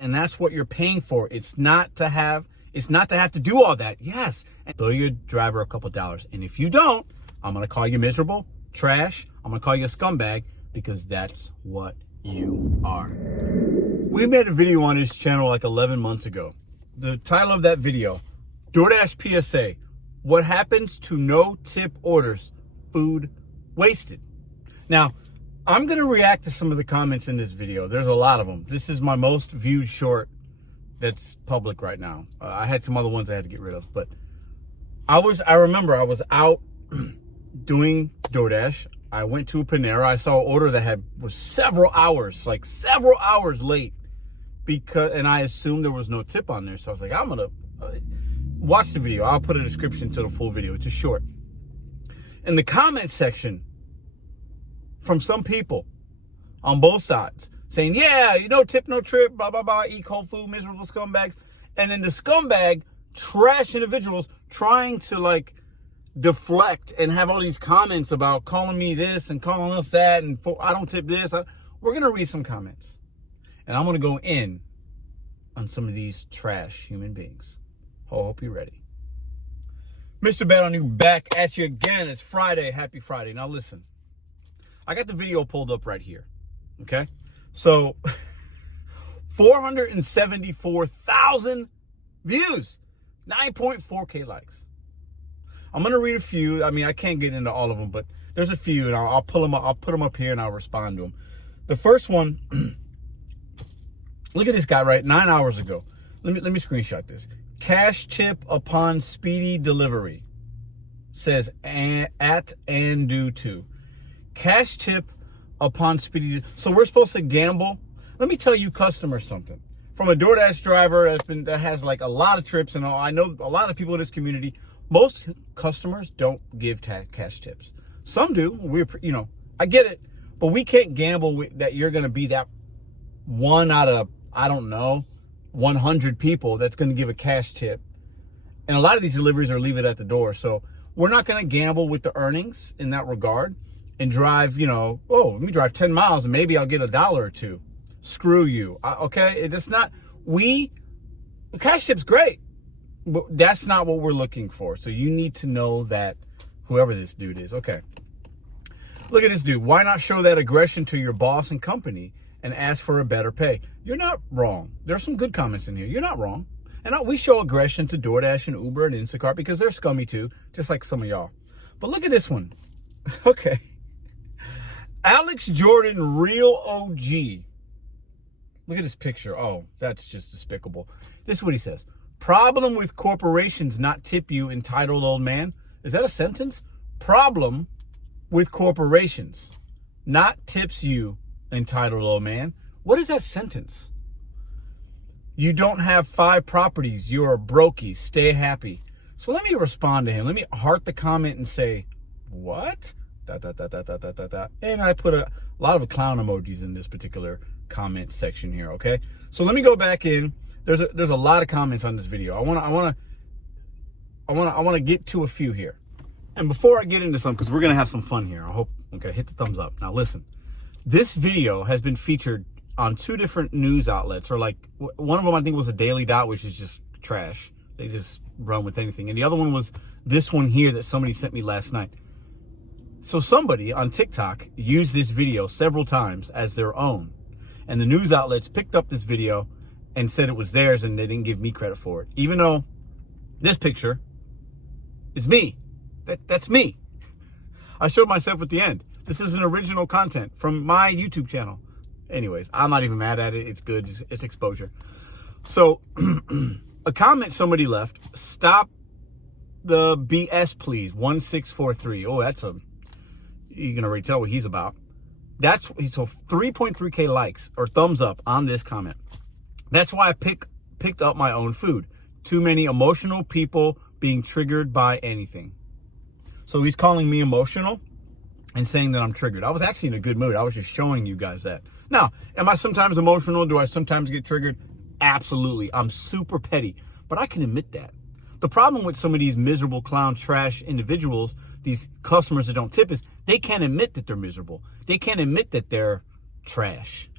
And that's what you're paying for. It's not to have to do all that. Yes. And bill your driver a couple dollars. And if you don't, I'm going to call you miserable, trash. I'm going to call you a scumbag, because that's what you are. We made a video on this channel like 11 months ago. The title of that video, DoorDash PSA, what happens to no tip orders, food wasted. Now, I'm going to react to some of the comments in this video. There's a lot of them. This is my most viewed short that's public right now. I had some other ones I had to get rid of, but I remember I was out doing DoorDash. I went to a Panera. I saw an order that was several hours late, and I assumed there was no tip on there. So I was like, I'm going to watch the video. I'll put a description to the full video. It's a short. In the comment section, from some people on both sides saying, yeah, tip, no trip, blah, blah, blah, eat cold food, miserable scumbags. And then the scumbag, trash individuals trying to deflect and have all these comments about calling me this and calling us that, and I don't tip this. We're going to read some comments, and I'm going to go in on some of these trash human beings. Hope you're ready. Mr.BetonYou back at you again. It's Friday. Happy Friday. Now listen. I got the video pulled up right here, okay? So, 474,000 views, 9.4K likes. I'm going to read a few. I mean, I can't get into all of them, but there's a few, and I'll pull them up. I'll put them up here, and I'll respond to them. The first one, look at this guy, right? 9 hours ago. Let me screenshot this. Cash tip upon speedy delivery, says at and do too. Cash tip upon speedy. So we're supposed to gamble. Let me tell you customers something. From a DoorDash driver that has a lot of trips, and I know a lot of people in this community, most customers don't give cash tips. Some do. I get it, but we can't gamble that you're going to be that one out of, 100 people that's going to give a cash tip. And a lot of these deliveries are leave it at the door. So we're not going to gamble with the earnings in that regard and drive, let me drive 10 miles and maybe I'll get $1 or $2. Screw you. Okay. It's not, cash tip's great, but that's not what we're looking for. So you need to know that, whoever this dude is. Okay. Look at this dude. Why not show that aggression to your boss and company and ask for a better pay? You're not wrong. There's some good comments in here. You're not wrong. And we show aggression to DoorDash and Uber and Instacart because they're scummy too, just like some of y'all. But look at this one. Okay. Alex Jordan, real OG. Look at this picture. Oh, that's just despicable. This is what he says. Problem with corporations not tip you, entitled old man. Is that a sentence? Problem with corporations not tips you, entitled old man. What is that sentence? You don't have 5 properties. You're a brokey. Stay happy. So let me respond to him. Let me heart the comment and say, what? ... And I put a lot of clown emojis in this particular comment section here. Okay. So let me go back in. There's a lot of comments on this video. I want to get to a few here. And before I get into some, because we're going to have some fun here. I hope, okay, hit the thumbs up. Now listen, this video has been featured on 2 different news outlets, or one of them I think was a Daily Dot, which is just trash. They just run with anything. And the other one was this one here that somebody sent me last night. So somebody on TikTok used this video several times as their own. And the news outlets picked up this video and said it was theirs, and they didn't give me credit for it. Even though this picture is me. That's me. I showed myself at the end. This is an original content from my YouTube channel. Anyways, I'm not even mad at it. It's good. It's exposure. So a comment somebody left, stop the BS, please. 1643. Oh, you can already tell what he's about. So 3.3K likes or thumbs up on this comment. That's why I picked up my own food. Too many emotional people being triggered by anything. So he's calling me emotional and saying that I'm triggered. I was actually in a good mood. I was just showing you guys that. Now, am I sometimes emotional? Do I sometimes get triggered? Absolutely. I'm super petty, but I can admit that. The problem with some of these miserable clown trash individuals, these customers that don't tip, is they can't admit that they're miserable. They can't admit that they're trash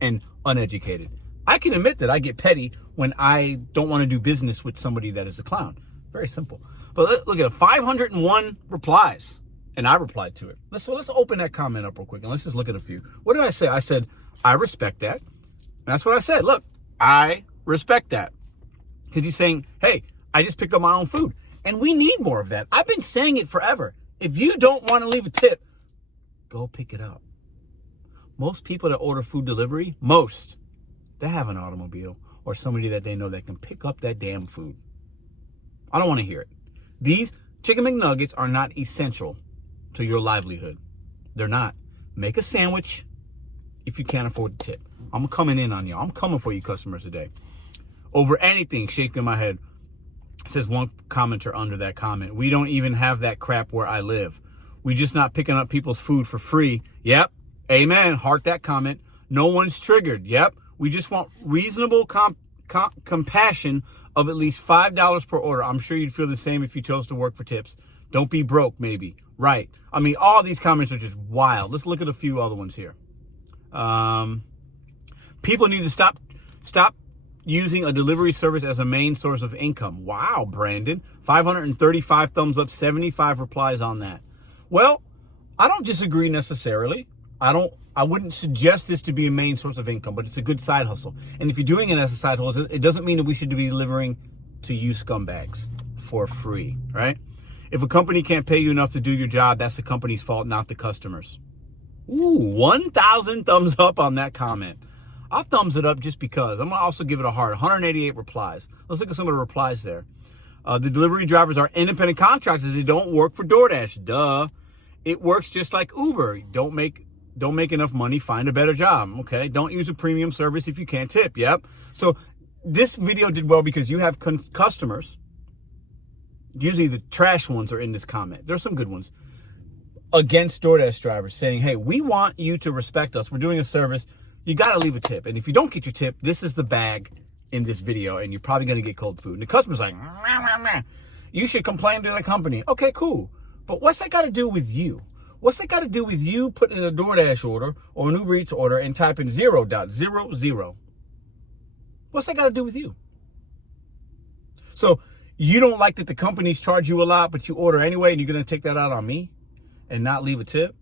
and uneducated. I can admit that I get petty when I don't want to do business with somebody that is a clown. Very simple. But look at it, 501 replies, and I replied to it. So let's open that comment up real quick, and let's just look at a few. What did I say? I said, I respect that. And that's what I said. Look, I respect that. Because he's saying, hey, I just pick up my own food. And we need more of that. I've been saying it forever. If you don't want to leave a tip, go pick it up. Most people that order food delivery, they have an automobile or somebody that they know that can pick up that damn food. I don't want to hear it. These chicken McNuggets are not essential to your livelihood. They're not. Make a sandwich if you can't afford the tip. I'm coming in on you. I'm coming for you customers today. Over anything, shaking my head, says one commenter under that comment. We don't even have that crap where I live. We just not picking up people's food for free. Yep. Amen. Heart that comment. No one's triggered. Yep. We just want reasonable compassion of at least $5 per order. I'm sure you'd feel the same if you chose to work for tips. Don't be broke, maybe. Right. I mean, all these comments are just wild. Let's look at a few other ones here. People need to stop using a delivery service as a main source of income. Wow, Brandon. 535 thumbs up, 75 replies on that. Well, I don't disagree necessarily. I wouldn't suggest this to be a main source of income, but it's a good side hustle. And if you're doing it as a side hustle, it doesn't mean that we should be delivering to you scumbags for free, right? If a company can't pay you enough to do your job, that's the company's fault, not the customers. Ooh, 1,000 thumbs up on that comment. I'll thumbs it up just because. I'm going to also give it a heart. 188 replies. Let's look at some of the replies there. The delivery drivers are independent contractors. They don't work for DoorDash. Duh. It works just like Uber. Don't make enough money, find a better job. Okay. Don't use a premium service if you can't tip. Yep. So this video did well because you have customers. Usually the trash ones are in this comment. There's some good ones. Against DoorDash drivers saying, hey, we want you to respect us. We're doing a service. You got to leave a tip. And if you don't get your tip, this is the bag in this video, and you're probably going to get cold food. And the customer's like, you should complain to the company. Okay, cool. But what's that got to do with you? What's that got to do with you putting in a DoorDash order or an Uber Eats order and typing 0.00? What's that got to do with you? So you don't like that the companies charge you a lot, but you order anyway, and you're going to take that out on me and not leave a tip?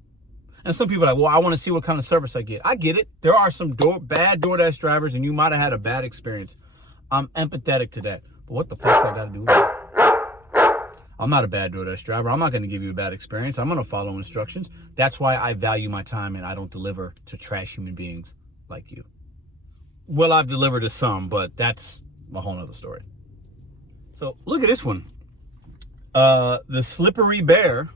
And some people are like, well, I want to see what kind of service I get. I get it. There are some bad DoorDash drivers, and you might have had a bad experience. I'm empathetic to that. But what the fuck's I got to do with it? I'm not a bad DoorDash driver. I'm not going to give you a bad experience. I'm going to follow instructions. That's why I value my time, and I don't deliver to trash human beings like you. Well, I've delivered to some, but that's a whole nother story. So look at this one. The Slippery Bear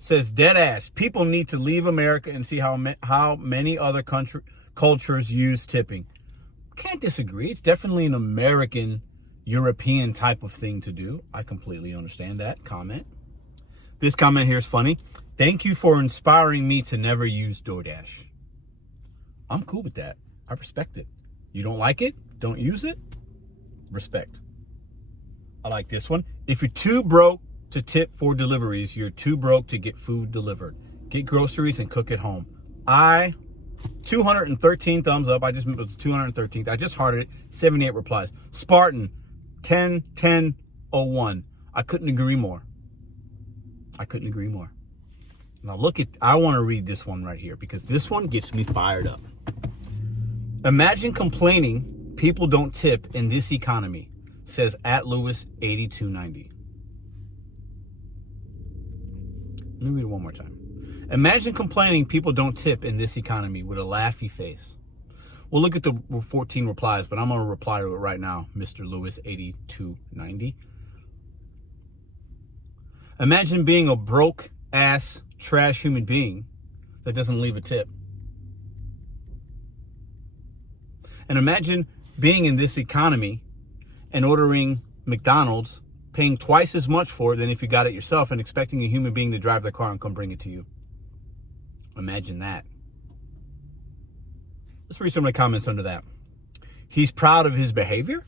says, dead ass, people need to leave America and see how many other cultures use tipping. Can't disagree. It's definitely an American, European type of thing to do. I completely understand that comment. This comment here is funny. Thank you for inspiring me to never use DoorDash. I'm cool with that. I respect it. You don't like it? Don't use it? Respect. I like this one. If you're too broke to tip for deliveries, you're too broke to get food delivered. Get groceries and cook at home. 213 thumbs up. It was 213th. I just hearted it. 78 replies. Spartan 101001. I couldn't agree more. Now I want to read this one right here because this one gets me fired up. Imagine complaining people don't tip in this economy, says @Lewis8290. Let me read it one more time. Imagine complaining people don't tip in this economy with a laughy face. We'll look at the 14 replies, but I'm going to reply to it right now, Mr. Lewis8290. Imagine being a broke ass trash human being that doesn't leave a tip. And imagine being in this economy and ordering McDonald's, paying twice as much for it than if you got it yourself, and expecting a human being to drive their car and come bring it to you. Imagine that. Let's read some of the comments under that. He's proud of his behavior.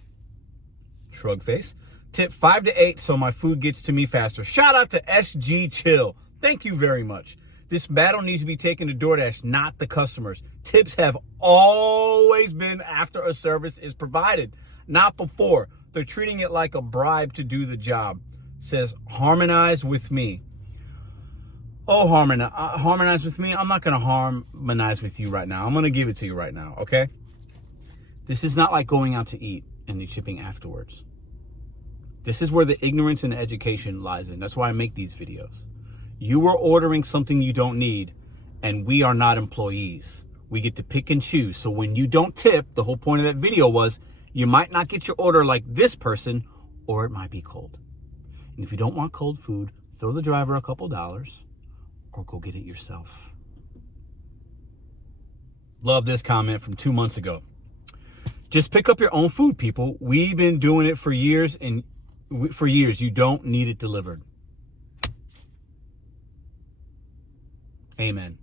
Shrug face. Tip 5 to 8 so my food gets to me faster. Shout out to SG Chill. Thank you very much. This battle needs to be taken to DoorDash, not the customers. Tips have always been after a service is provided, not before. They're treating it like a bribe to do the job. Says, harmonize with me. Oh, harmonize with me? I'm not going to harmonize with you right now. I'm going to give it to you right now, okay? This is not like going out to eat and tipping afterwards. This is where the ignorance and education lies in. That's why I make these videos. You are ordering something you don't need, and we are not employees. We get to pick and choose. So when you don't tip, the whole point of that video was you might not get your order like this person, or it might be cold. And if you don't want cold food, throw the driver a couple dollars or go get it yourself. Love this comment from 2 months ago. Just pick up your own food, people. We've been doing it for years, and for years, you don't need it delivered. Amen.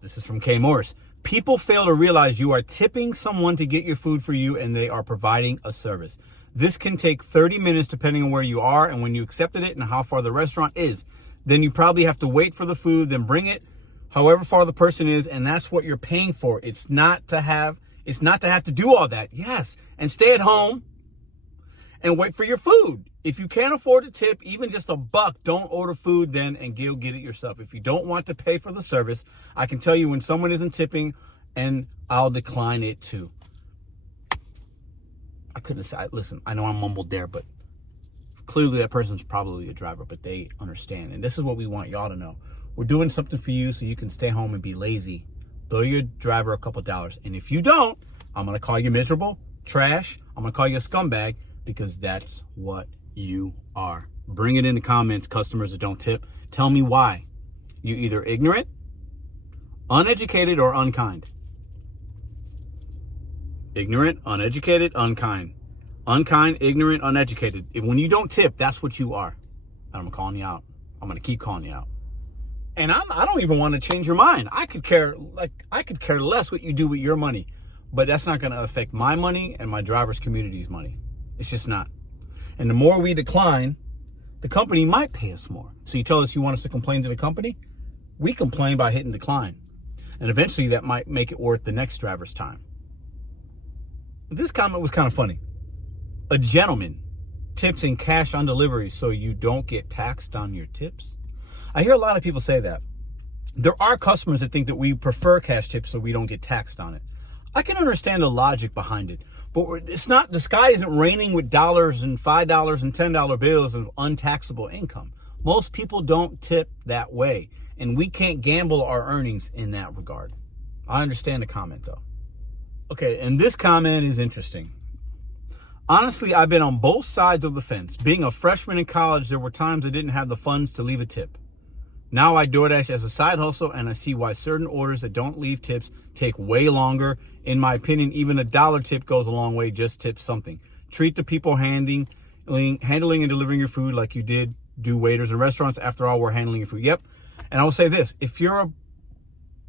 This is from K. Morris. People fail to realize you are tipping someone to get your food for you, and they are providing a service. This can take 30 minutes depending on where you are and when you accepted it and how far the restaurant is. Then you probably have to wait for the food, then bring it however far the person is, and that's what you're paying for. It's not to have to do all that. Yes, and stay at home and wait for your food. If you can't afford to tip even just $1, don't order food then and go get it yourself. If you don't want to pay for the service, I can tell you when someone isn't tipping, and I'll decline it too. I couldn't say, listen, I know I mumbled there, but clearly that person's probably a driver, but they understand. And this is what we want y'all to know. We're doing something for you so you can stay home and be lazy. Throw your driver a couple dollars. And if you don't, I'm going to call you miserable, trash. I'm going to call you a scumbag, because that's what you are. Bring it in the comments, customers that don't tip. Tell me why. You either ignorant, uneducated, or unkind. Ignorant, uneducated, unkind. Unkind, ignorant, uneducated. When you don't tip, that's what you are. And I'm calling you out. I'm going to keep calling you out. And I don't even want to change your mind. I could care less what you do with your money, but that's not going to affect my money and my driver's community's money. It's just not. And the more we decline, the company might pay us more. So you tell us you want us to complain to the company? We complain by hitting decline. And eventually that might make it worth the next driver's time. This comment was kind of funny. A gentleman tips in cash on delivery so you don't get taxed on your tips. I hear a lot of people say that. There are customers that think that we prefer cash tips so we don't get taxed on it. I can understand the logic behind it, but it's not, the sky isn't raining with dollars and $5 and $10 bills of untaxable income. Most people don't tip that way, and we can't gamble our earnings in that regard. I understand the comment though. Okay, and this comment is interesting. Honestly, I've been on both sides of the fence. Being a freshman in college, there were times I didn't have the funds to leave a tip. Now I DoorDash as a side hustle, and I see why certain orders that don't leave tips take way longer. In my opinion, even $1 tip goes a long way. Just tip something. Treat the people handling and delivering your food like you do waiters in restaurants. After all, we're handling your food. Yep. And I will say this. If you're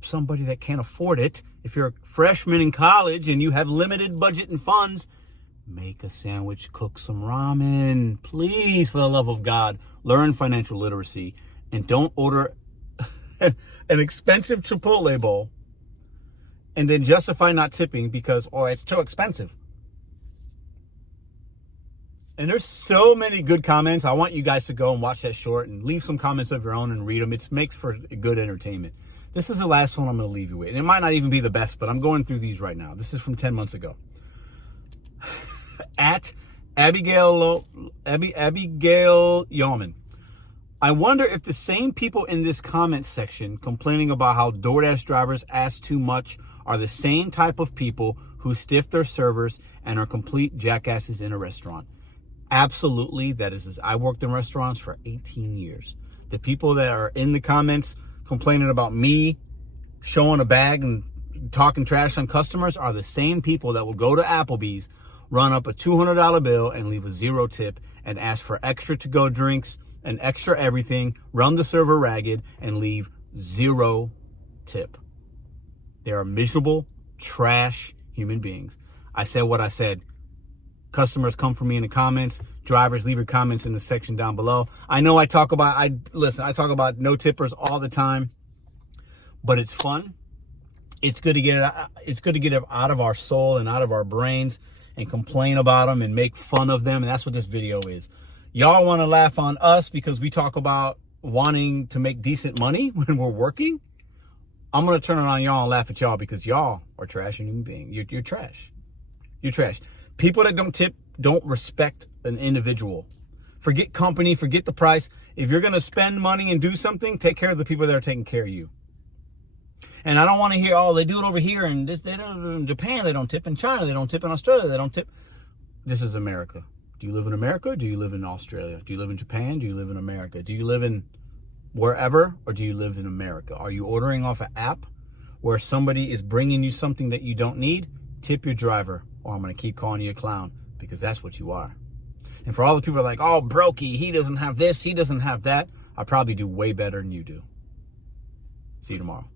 somebody that can't afford it, if you're a freshman in college and you have limited budget and funds, make a sandwich, cook some ramen. Please, for the love of God, learn financial literacy. And don't order an expensive Chipotle bowl and then justify not tipping because, oh, it's too expensive. And there's so many good comments. I want you guys to go and watch that short and leave some comments of your own and read them. It makes for good entertainment. This is the last one I'm going to leave you with. And it might not even be the best, but I'm going through these right now. This is from 10 months ago. At Abigail Yeoman. I wonder if the same people in this comment section complaining about how DoorDash drivers ask too much are the same type of people who stiff their servers and are complete jackasses in a restaurant. Absolutely, that is. I worked in restaurants for 18 years. The people that are in the comments complaining about me showing a bag and talking trash on customers are the same people that will go to Applebee's, run up a $200 bill and leave a 0 tip and ask for extra to-go drinks and extra everything, run the server ragged, and leave 0 tip. They are miserable, trash human beings. I said what I said. Customers come for me in the comments. Drivers, leave your comments in the section down below. I know I talk about no tippers all the time. but it's fun. It's good to get it out of our soul and out of our brains and complain about them and make fun of them. And that's what this video is. Y'all want to laugh on us because we talk about wanting to make decent money when we're working. I'm going to turn it on y'all and laugh at y'all because y'all are trash and human beings. You're trash. You're trash. People that don't tip don't respect an individual. Forget company, forget the price. If you're going to spend money and do something, take care of the people that are taking care of you. And I don't want to hear, oh, they do it over here and they don't, in Japan they don't tip, in China they don't tip, in Australia they don't tip. This is America. Do you live in America? Do you live in Australia? Do you live in Japan? Do you live in America? Do you live in wherever, or do you live in America? Are you ordering off an app where somebody is bringing you something that you don't need? Tip your driver, or I'm going to keep calling you a clown, because that's what you are. And for all the people that are like, oh, brokey, he doesn't have this, he doesn't have that, I probably do way better than you do. See you tomorrow.